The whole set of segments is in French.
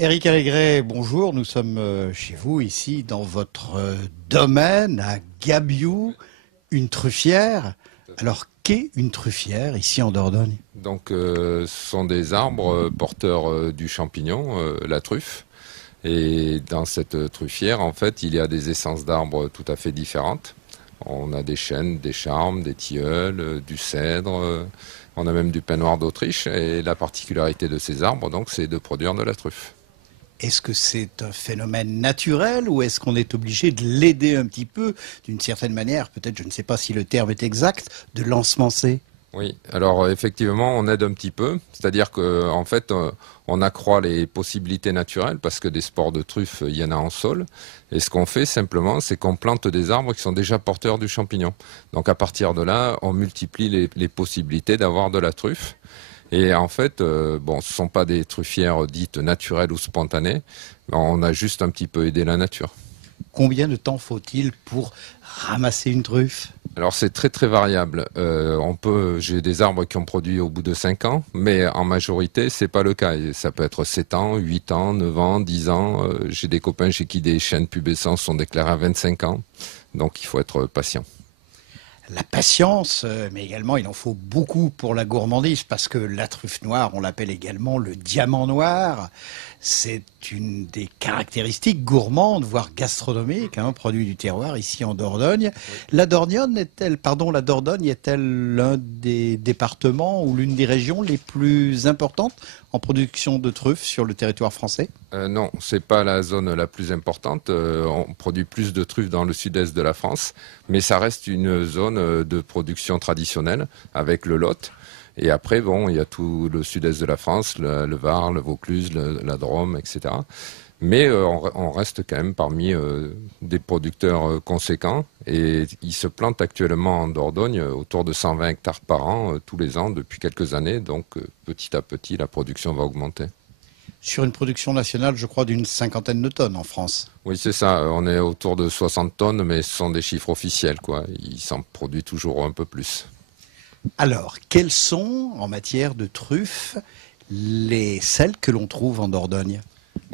Éric Allégret, bonjour. Nous sommes chez vous, ici, dans votre domaine, à Gabiou, une truffière. Alors, qu'est une truffière, ici en Dordogne? Donc, ce sont des arbres porteurs du champignon, la truffe. Et dans cette truffière, en fait, il y a des essences d'arbres tout à fait différentes. On a des chênes, des charmes, des tilleuls, du cèdre. On a même du pin noir d'Autriche. Et la particularité de ces arbres, donc, c'est de produire de la truffe. Est-ce que c'est un phénomène naturel ou est-ce qu'on est obligé de l'aider un petit peu, d'une certaine manière, peut-être, je ne sais pas si le terme est exact, de l'ensemencer? Oui, alors effectivement, on aide un petit peu, c'est-à-dire qu'en fait, on accroît les possibilités naturelles parce que des spores de truffes, il y en a en sol. Et ce qu'on fait simplement, c'est qu'on plante des arbres qui sont déjà porteurs du champignon. Donc à partir de là, on multiplie les possibilités d'avoir de la truffe. Et en fait, bon, ce ne sont pas des truffières dites naturelles ou spontanées, mais on a juste un petit peu aidé la nature. Combien de temps faut-il pour ramasser une truffe? Alors c'est très très variable. J'ai des arbres qui ont produit au bout de 5 ans, mais en majorité c'est pas le cas. Et ça peut être 7 ans, 8 ans, 9 ans, 10 ans. J'ai des copains chez qui des chênes pubescents sont déclarés à 25 ans. Donc il faut être patient. La patience, mais également il en faut beaucoup pour la gourmandise, parce que la truffe noire, on l'appelle également le diamant noir. C'est une des caractéristiques gourmandes, voire gastronomiques, produit du terroir ici en Dordogne. La Dordogne la Dordogne est-elle l'un des départements ou l'une des régions les plus importantes en production de truffes sur le territoire français? Non, c'est pas la zone la plus importante. On produit plus de truffes dans le sud-est de la France, mais ça reste une zone de production traditionnelle avec le Lot. Et après, bon, il y a tout le sud-est de la France, le Var, le Vaucluse, la Drôme, etc. Mais on reste quand même parmi des producteurs conséquents. Et ils se plantent actuellement en Dordogne autour de 120 hectares par an tous les ans depuis quelques années. Donc petit à petit, la production va augmenter. Sur une production nationale, je crois, d'une cinquantaine de tonnes en France. Oui, c'est ça. On est autour de 60 tonnes, mais ce sont des chiffres officiels, quoi. Il s'en produit toujours un peu plus. Alors, quelles sont, en matière de truffes, celles que l'on trouve en Dordogne?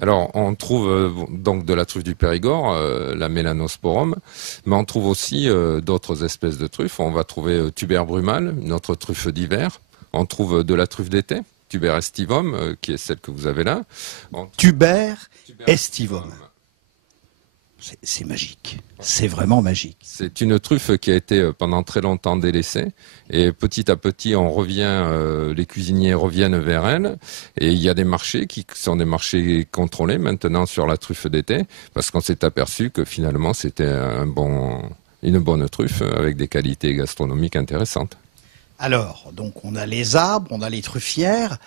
Alors, on trouve donc de la truffe du Périgord, la Melanosporum, mais on trouve aussi d'autres espèces de truffes. On va trouver Tuber brumal, notre truffe d'hiver. On trouve de la truffe d'été, Tuber estivum, qui est celle que vous avez là. Tuber estivum. C'est magique. C'est vraiment magique. C'est une truffe qui a été pendant très longtemps délaissée et petit à petit les cuisiniers reviennent vers elle et il y a des marchés qui sont des marchés contrôlés maintenant sur la truffe d'été parce qu'on s'est aperçu que finalement c'était une bonne truffe avec des qualités gastronomiques intéressantes. Alors, donc on a les arbres, on a les truffières.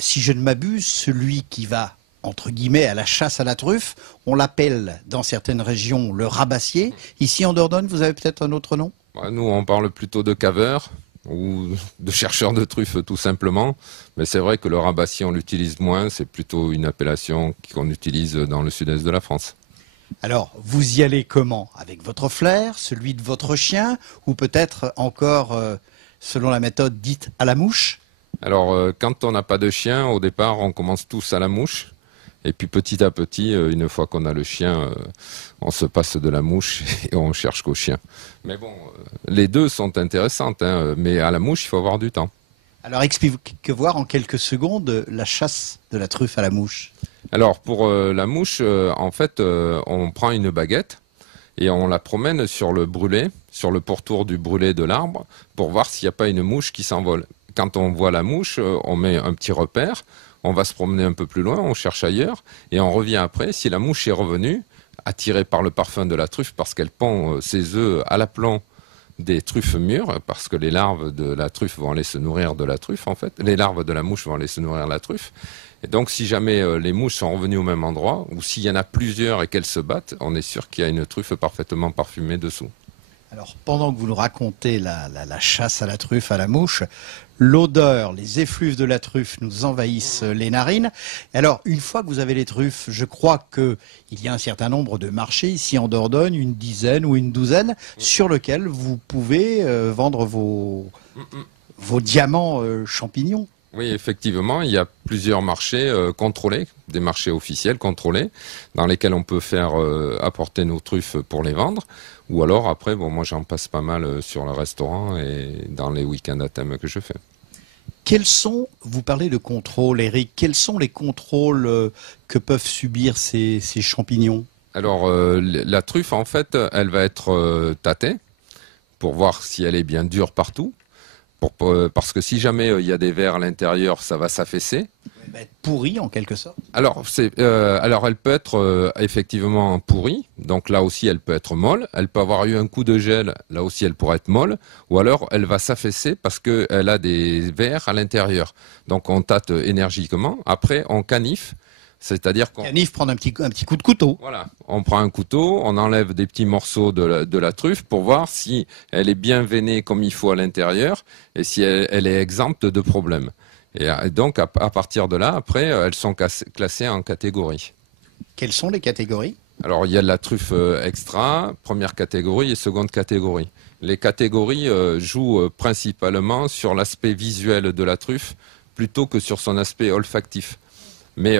Si je ne m'abuse, celui qui va entre guillemets, à la chasse à la truffe. On l'appelle dans certaines régions le rabassier. Ici en Dordogne, vous avez peut-être un autre nom? Nous, on parle plutôt de caveur ou de chercheur de truffes tout simplement. Mais c'est vrai que le rabassier, on l'utilise moins. C'est plutôt une appellation qu'on utilise dans le sud-est de la France. Alors, vous y allez comment? Avec votre flair, celui de votre chien, ou peut-être encore, selon la méthode dite à la mouche? Alors, quand on n'a pas de chien, au départ, on commence tous à la mouche. Et puis petit à petit, une fois qu'on a le chien, on se passe de la mouche et on cherche qu'au chien. Mais bon, les deux sont intéressantes, mais à la mouche, il faut avoir du temps. Alors expliquez voir en quelques secondes la chasse de la truffe à la mouche. Alors pour la mouche, en fait, on prend une baguette et on la promène sur le brûlé, sur le pourtour du brûlé de l'arbre, pour voir s'il n'y a pas une mouche qui s'envole. Quand on voit la mouche, on met un petit repère. On va se promener un peu plus loin, on cherche ailleurs, et on revient après. Si la mouche est revenue, attirée par le parfum de la truffe, parce qu'elle pond ses œufs à l'aplomb des truffes mûres, parce que les larves de la truffe vont aller se nourrir de la truffe, en fait. Les larves de la mouche vont aller se nourrir de la truffe. Et donc, si jamais les mouches sont revenues au même endroit, ou s'il y en a plusieurs et qu'elles se battent, on est sûr qu'il y a une truffe parfaitement parfumée dessous. Alors, pendant que vous nous racontez la chasse à la truffe, à la mouche, l'odeur, les effluves de la truffe nous envahissent les narines. Alors, une fois que vous avez les truffes, je crois qu'il y a un certain nombre de marchés ici en Dordogne, une dizaine ou une douzaine, sur lesquels vous pouvez vendre vos diamants champignons. Oui, effectivement, il y a plusieurs marchés contrôlés, des marchés officiels contrôlés, dans lesquels on peut faire apporter nos truffes pour les vendre. Ou alors après, bon, moi j'en passe pas mal sur le restaurant et dans les week-ends à thème que je fais. Vous parlez de contrôle, Eric, quels sont les contrôles que peuvent subir ces champignons? Alors, la truffe, en fait, elle va être tâtée pour voir si elle est bien dure partout. Parce que si jamais il y a des vers à l'intérieur, ça va s'affaisser. Elle va être pourrie en quelque sorte. Alors elle peut être effectivement pourrie. Donc là aussi, elle peut être molle. Elle peut avoir eu un coup de gel. Là aussi, elle pourrait être molle. Ou alors, elle va s'affaisser parce qu'elle a des vers à l'intérieur. Donc on tâte énergiquement. Après, on caniffe. C'est-à-dire qu'on Canif prendre un petit coup de couteau. voilà, on prend un couteau, on enlève des petits morceaux de la truffe pour voir si elle est bien veinée comme il faut à l'intérieur et si elle est exempte de problèmes. Et donc à partir de là, après, elles sont classées en catégories. Quelles sont les catégories? Alors il y a de la truffe extra, première catégorie et seconde catégorie. Les catégories jouent principalement sur l'aspect visuel de la truffe plutôt que sur son aspect olfactif. Mais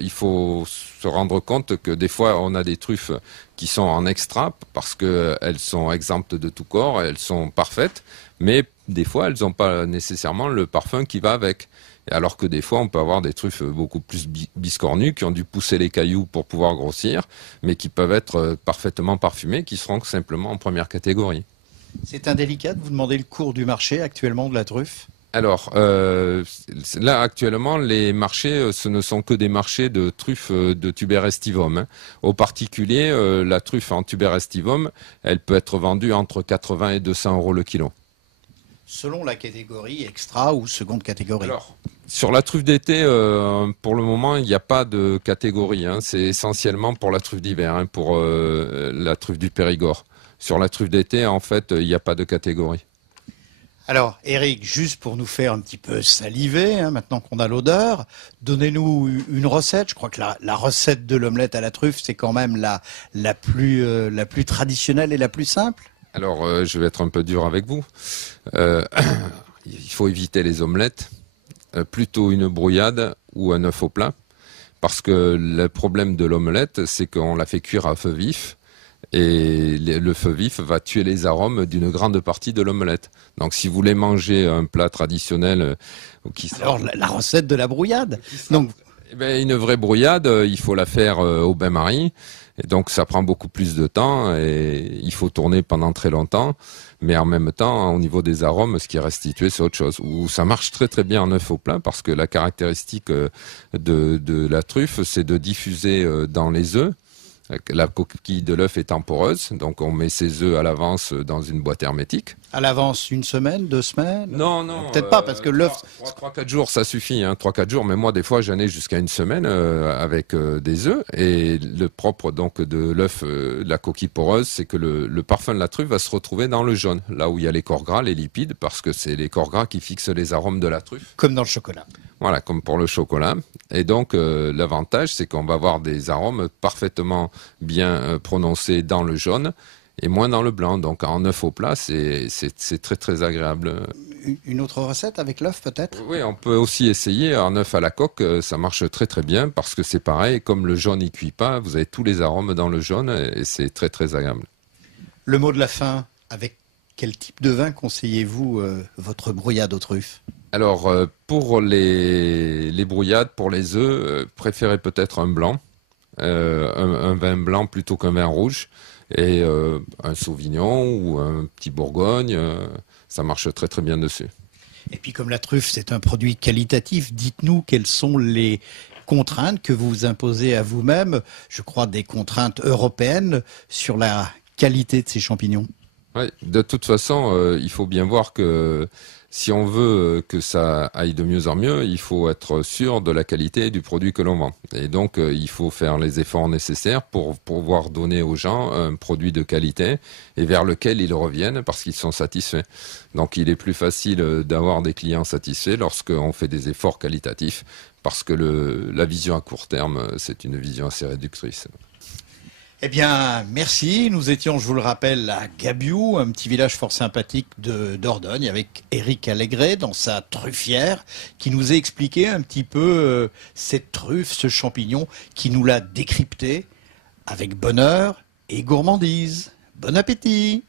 il faut se rendre compte que des fois, on a des truffes qui sont en extra parce qu'elles sont exemptes de tout corps, elles sont parfaites, mais des fois, elles n'ont pas nécessairement le parfum qui va avec. Et alors que des fois, on peut avoir des truffes beaucoup plus biscornues qui ont dû pousser les cailloux pour pouvoir grossir, mais qui peuvent être parfaitement parfumées, qui seront simplement en première catégorie. C'est indélicat de vous demander le cours du marché actuellement de la truffe? Alors, là actuellement, les marchés, ce ne sont que des marchés de truffes de tuber estivum. Hein. Au particulier, la truffe en tuber estivum, elle peut être vendue entre 80 et 200 euros le kilo. Selon la catégorie extra ou seconde catégorie. Alors, sur la truffe d'été, pour le moment, il n'y a pas de catégorie. Hein. C'est essentiellement pour la truffe d'hiver, hein, pour la truffe du Périgord. Sur la truffe d'été, en fait, il n'y a pas de catégorie. Alors, Eric, juste pour nous faire un petit peu saliver, hein, maintenant qu'on a l'odeur, donnez-nous une recette. Je crois que la recette de l'omelette à la truffe, c'est quand même la plus traditionnelle et la plus simple. Alors, je vais être un peu dur avec vous. Il faut éviter les omelettes, plutôt une brouillade ou un œuf au plat, parce que le problème de l'omelette, c'est qu'on la fait cuire à feu vif. Et le feu vif va tuer les arômes d'une grande partie de l'omelette. Donc si vous voulez manger un plat traditionnel qui sera... Alors la recette de la brouillade. Donc Eh ben, une vraie brouillade, il faut la faire au bain-marie. Et donc ça prend beaucoup plus de temps et il faut tourner pendant très longtemps. Mais en même temps, au niveau des arômes, ce qui est restitué, c'est autre chose. Où ça marche très très bien en œuf au plat parce que la caractéristique de la truffe, c'est de diffuser dans les œufs. La coquille de l'œuf est poreuse, donc on met ses œufs à l'avance dans une boîte hermétique. à l'avance, une semaine, 2 semaines? Non, non. Peut-être pas, parce que l'œuf... 3-4 jours, ça suffit. Hein, 3-4 jours, mais moi, des fois, j'en ai jusqu'à une semaine avec des œufs. Et le propre donc de l'œuf, la coquille poreuse, c'est que le parfum de la truffe va se retrouver dans le jaune, là où il y a les corps gras, les lipides, parce que c'est les corps gras qui fixent les arômes de la truffe. Comme dans le chocolat. Voilà, comme pour le chocolat. Et donc, l'avantage, c'est qu'on va avoir des arômes parfaitement bien prononcés dans le jaune et moins dans le blanc. Donc, en œuf au plat, c'est très, très agréable. Une autre recette avec l'œuf, peut-être? Oui, on peut aussi essayer en œuf à la coque. Ça marche très, très bien parce que c'est pareil. Comme le jaune, il cuit pas, vous avez tous les arômes dans le jaune et c'est très, très agréable. Le mot de la fin, avec quel type de vin conseillez-vous votre brouillade aux truffes? Alors, pour les brouillades, pour les œufs, préférez peut-être un blanc, un vin blanc plutôt qu'un vin rouge, et un Sauvignon ou un petit Bourgogne, ça marche très très bien dessus. Et puis comme la truffe, c'est un produit qualitatif, dites-nous quelles sont les contraintes que vous imposez à vous-même, je crois des contraintes européennes, sur la qualité de ces champignons. Ouais, de toute façon, il faut bien voir que si on veut que ça aille de mieux en mieux, il faut être sûr de la qualité du produit que l'on vend. Et donc, il faut faire les efforts nécessaires pour pouvoir donner aux gens un produit de qualité et vers lequel ils reviennent parce qu'ils sont satisfaits. Donc, il est plus facile d'avoir des clients satisfaits lorsqu'on fait des efforts qualitatifs parce que la vision à court terme, c'est une vision assez réductrice. Eh bien, merci. Nous étions, je vous le rappelle, à Gabiou, un petit village fort sympathique de Dordogne, avec Éric Allégret dans sa truffière, qui nous a expliqué un petit peu cette truffe, ce champignon, qui nous l'a décrypté avec bonheur et gourmandise. Bon appétit!